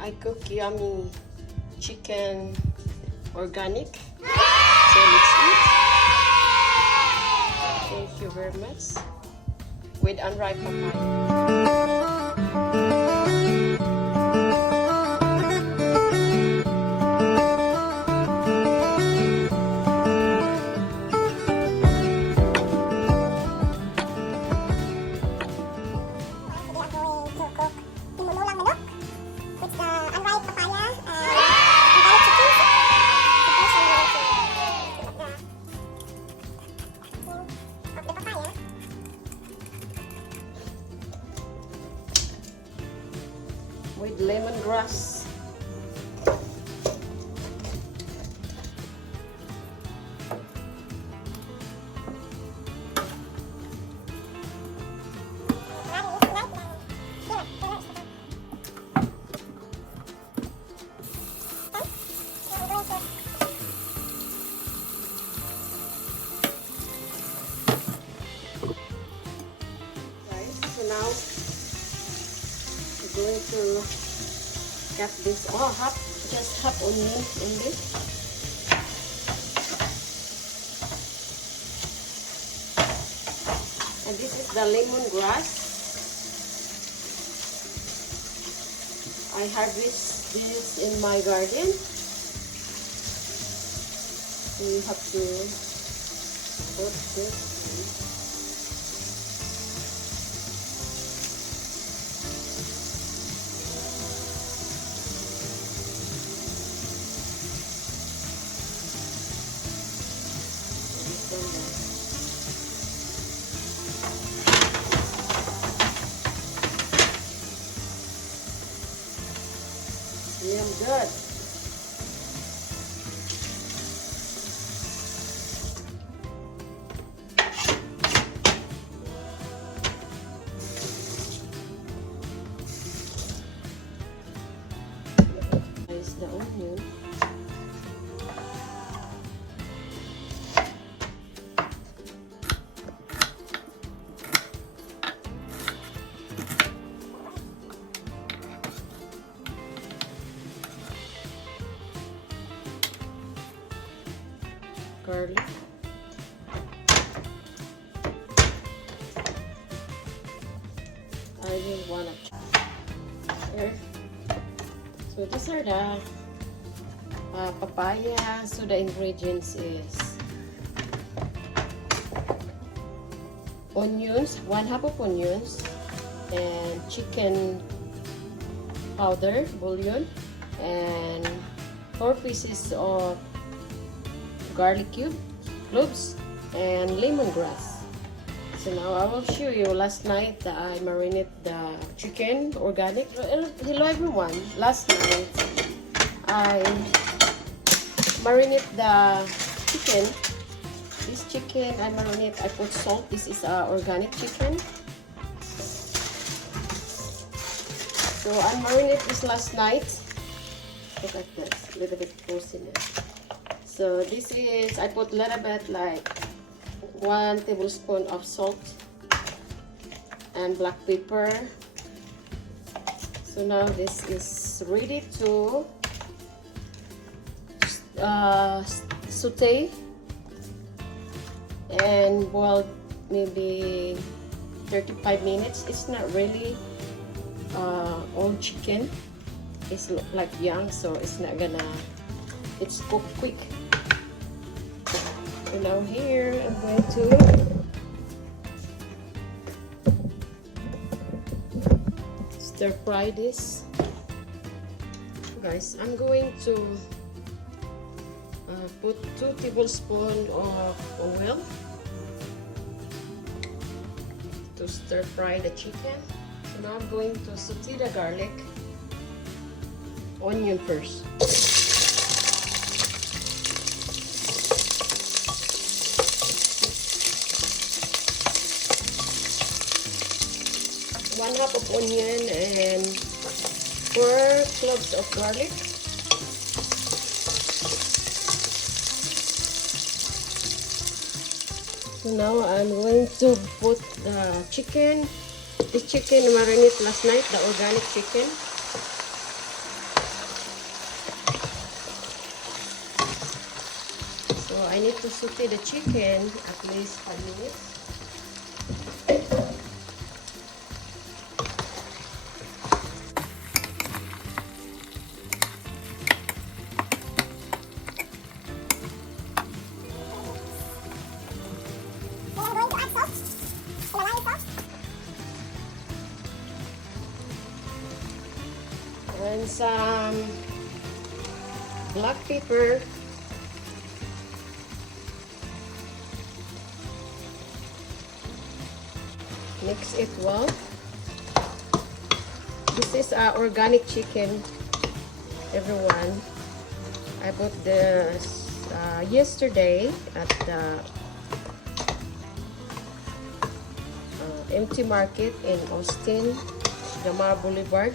I cook yummy chicken organic. So let's eat. Thank you very much. With unripe papaya. With lemongrass. So now we're going to cut this. Just half onion only. And this is the lemongrass. I harvest this in my garden. So you have to put this. Good. There's the onion. Garlic. I will want to here. So these are the papaya. So the ingredients is onions, 1/2 of onions, and chicken powder, bouillon, and 4 pieces of garlic cloves, and lemongrass. So now I will show you. Last night I marinate the chicken organic. Hello everyone. Last night I marinate the chicken. This chicken I marinate. I put salt. This is organic chicken. So I marinate this last night. Look at this. A little bit froziness. So this is, I put a little bit like 1 tablespoon of salt and black pepper. So now this is ready to saute and boil maybe 35 minutes. It's not really old chicken. It's like young, so it's not gonna, it's cooked quick. So now here I'm going to stir fry this. Guys, I'm going to put 2 tablespoons of oil to stir fry the chicken. So now I'm going to saute the garlic, onion first. 1/2 of onion and 4 cloves of garlic. So now I'm going to put the chicken. This chicken marinate last night, the organic chicken. I need to saute the chicken at least 5 minutes. And some black pepper. Mix it well. This is organic chicken, everyone. I bought this yesterday at the empty market in Austin, Jamar Boulevard.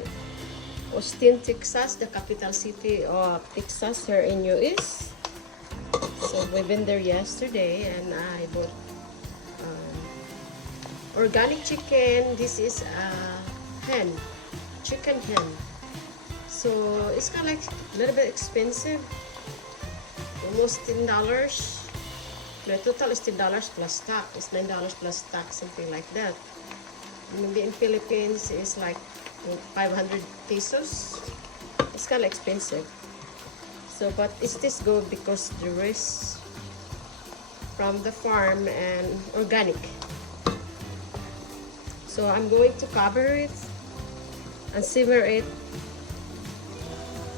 Austin, Texas, the capital city of Texas here in US. So we've been there yesterday and I bought organic chicken. This is hen, chicken hen. So it's kind of like a little bit expensive, almost $10. The total is $10 plus tax. It's $9 plus tax, something like that. Maybe in Philippines it's like 500 pesos. It's kind of expensive. So, but it's this good because the rest from the farm and organic. So I'm going to cover it and simmer it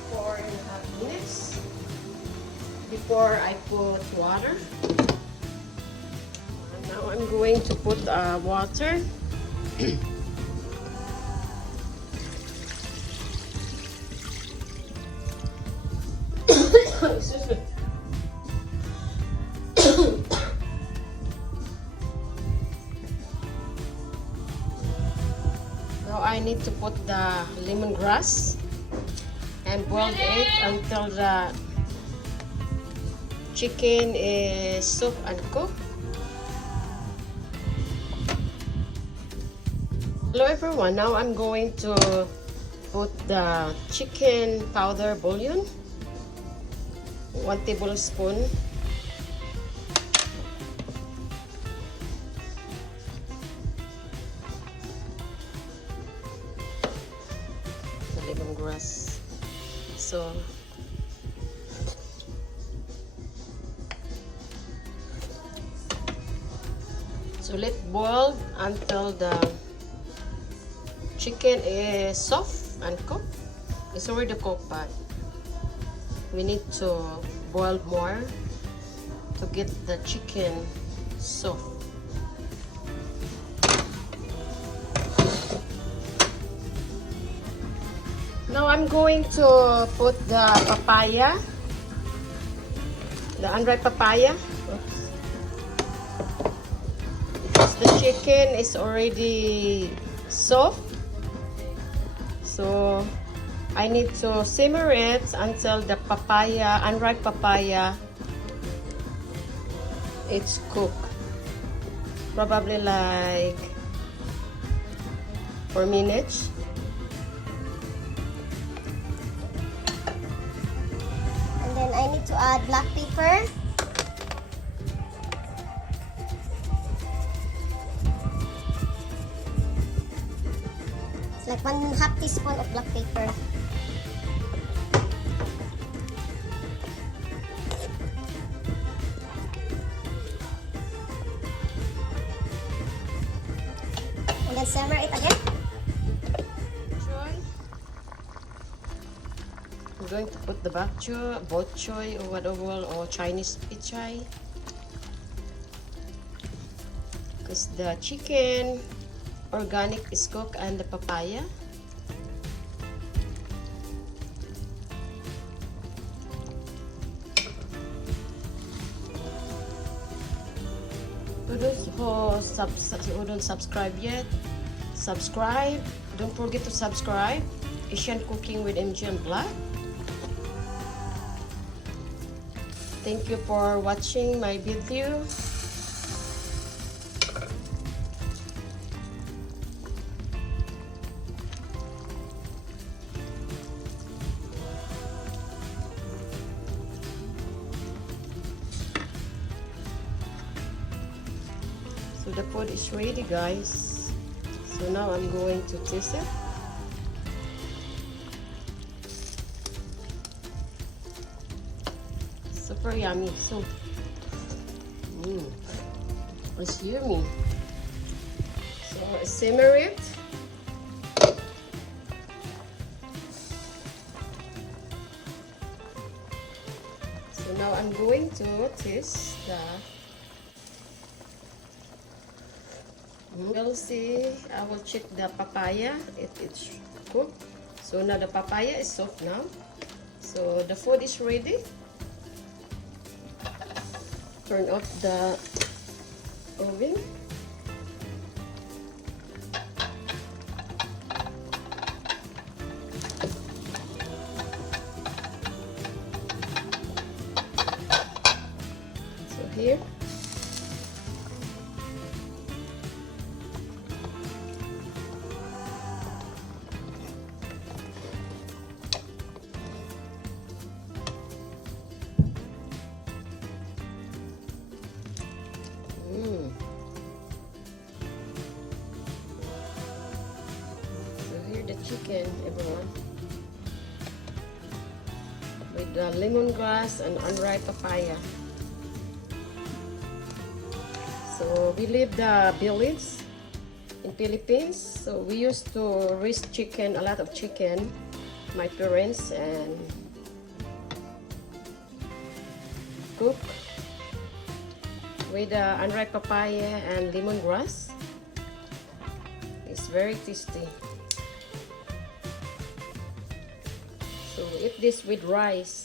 for 4.5 minutes before I put water. And now I'm going to put water. Excuse me. Now I need to put the lemongrass and boil it until the chicken is soft and cooked. Hello everyone, now I'm going to put the chicken powder bouillon, 1 tablespoon. The lemongrass. So let boil until the chicken is soft and cooked. It's already cooked, but we need to boil more to get the chicken soft. Now I'm going to put the papaya, the unripe papaya. Oops. Because the chicken is already soft, so I need to simmer it until the papaya, unripe papaya, it's cooked. Probably like 4 minutes. And then I need to add black pepper. It's like 1/2 teaspoon of black pepper. And then simmer it again. I'm going to put the bok choy or whatever, or Chinese pichay, because the chicken organic is cooked and the papaya. To those who don't subscribe yet, subscribe. Don't forget to subscribe. Asian Cooking with MG and Black. Thank you for watching my video. the food is ready, guys. So now I'm going to taste it. Super yummy. So, it's yummy. So I simmer it. So now I'm going to taste the. We'll see. I will check the papaya if it's cooked. So now the papaya is soft now. So the food is ready. Turn off the oven. So here. So here the chicken, everyone, with the lemongrass and unripe papaya. So we live the village in Philippines. So we used to raise chicken, a lot of chicken, my parents, and cook with unripe papaya and lemongrass. It's very tasty. So eat this with rice.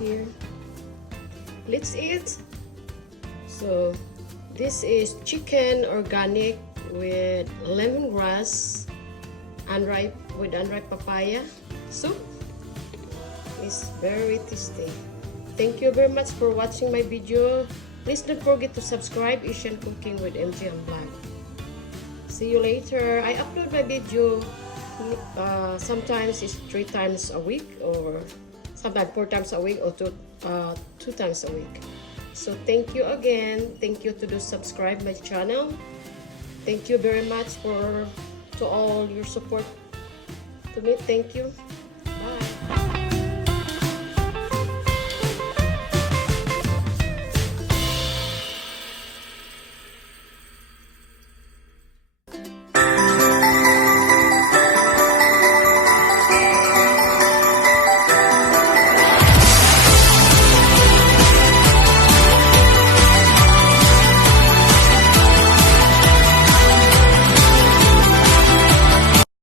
Here, let's eat. So this is chicken organic with lemongrass unripe with unripe papaya soup. It's very tasty. Thank you very much for watching my video. Please don't forget to subscribe Asian Cooking with MJ and Black. See you later. I upload my video sometimes it's 3 times a week, or sometimes 4 times a week, or 2 times a week. So thank you again. Thank you to do subscribe my channel. Thank you very much to all your support to me. Thank you.